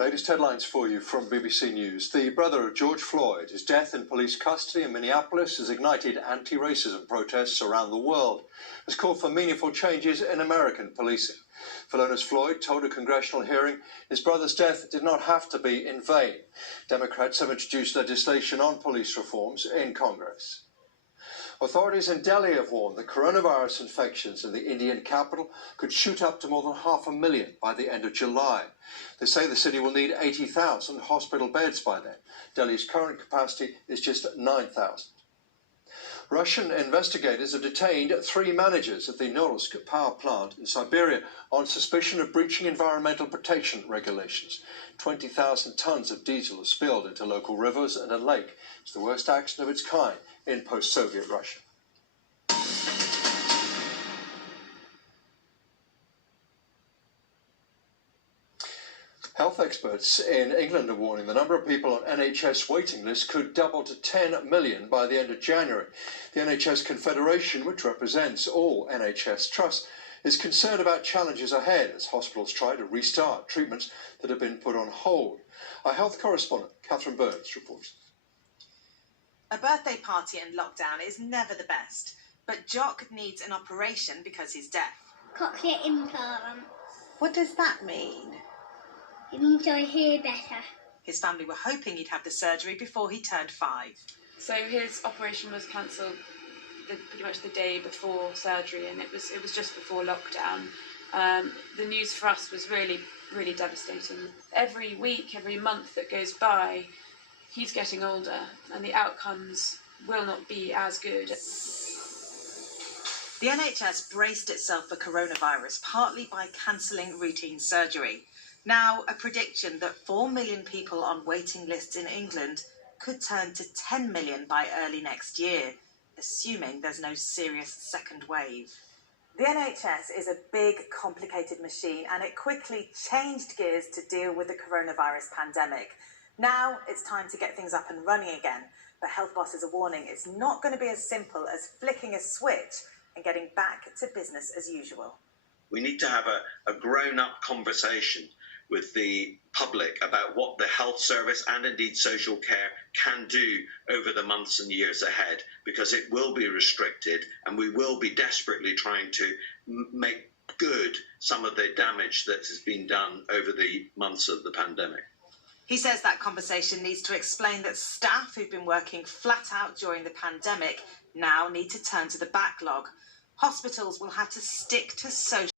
Latest headlines for you from BBC News. The brother of George Floyd, his death in police custody in Minneapolis has ignited anti-racism protests around the world. Has called for meaningful changes in American policing. Philonise Floyd told a congressional hearing his brother's death did not have to be in vain. Democrats have introduced legislation on police reforms in Congress. Authorities in Delhi have warned that coronavirus infections in the Indian capital could shoot up to more than 500,000 by the end of July. They say the city will need 80,000 hospital beds by then. Delhi's current capacity is just 9,000. Russian investigators have detained 3 managers at the Norilsk power plant in Siberia on suspicion of breaching environmental protection regulations. 20,000 tons of diesel have spilled into local rivers and a lake. It's the worst action of its kind in post-Soviet Russia. Health experts in England are warning the number of people on NHS waiting lists could double to 10 million by the end of January. The NHS Confederation, which represents all NHS trusts, is concerned about challenges ahead as hospitals try to restart treatments that have been put on hold. Our health correspondent, Catherine Burns, reports. A birthday party in lockdown is never the best, but Jock needs an operation because he's deaf. Cochlear implant. What does that mean? It means I hear better. His family were hoping he'd have the surgery before he turned 5. So his operation was cancelled pretty much the day before surgery, and it was just before lockdown. The news for us was really, really devastating. Every week, every month that goes by, he's getting older, and the outcomes will not be as good. The NHS braced itself for coronavirus, partly by cancelling routine surgery. Now, a prediction that 4 million people on waiting lists in England could turn to 10 million by early next year, assuming there's no serious second wave. The NHS is a big, complicated machine, and it quickly changed gears to deal with the coronavirus pandemic. Now it's time to get things up and running again, but health bosses are warning it's not going to be as simple as flicking a switch and getting back to business as usual. We need to have a grown-up conversation with the public about what the health service and indeed social care can do over the months and years ahead, because it will be restricted and we will be desperately trying to make good some of the damage that has been done over the months of the pandemic. He says that conversation needs to explain that staff who've been working flat out during the pandemic now need to turn to the backlog. Hospitals will have to stick to social